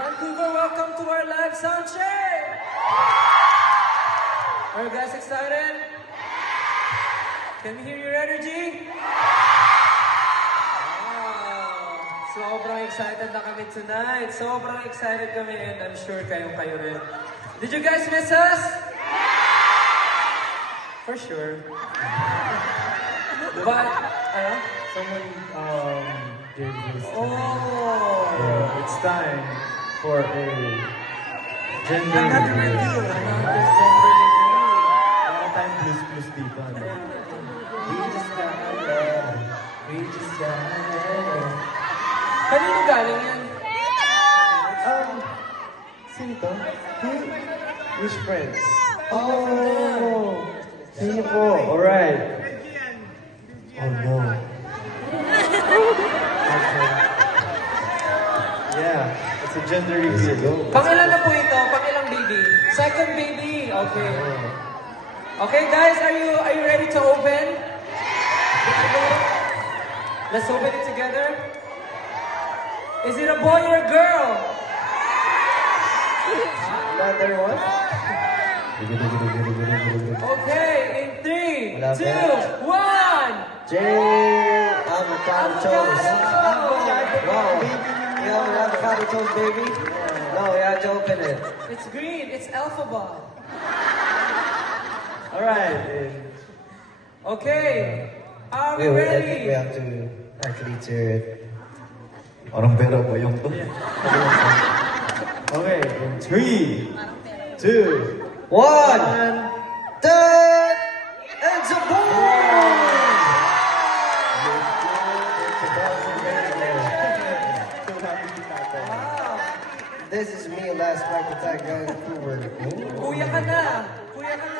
Vancouver, welcome to our live sound check! Are you guys excited? Can we hear your energy? Sobrang excited na kami tonight. Sobrang excited kami and I'm sure kayo rin. Did you guys miss us? For sure. But, Someone gave this. oh! It's time for a gender Another reveal. reveal. Another gender reveal. Para tayong plus dito. Ano? We just got love. We just got love. Kanino galing yan? Sino to? Which friend? Oh! Sino po? Alright. Oh no. Yeah, it's a gender reveal. Pangilan na po ito? Pangilang baby? Second baby. Okay. Okay guys, are you ready to open? Let's open it together. Is it a boy or a girl? Another one? Okay, in 3, Wala 2, pa. 1. Avocado toast. Wow. You have an avocado toast, baby? No, you have to open it. It's green. It's Alphabet. Alright. Okay. Are we I think we ready? have to actually tear it. Parang pera po yung to. Okay, in 3, 2, 1, turn, and it's a boom! This is me last night attack guy in Vancouver. Kuya ka na. Kuya ka na.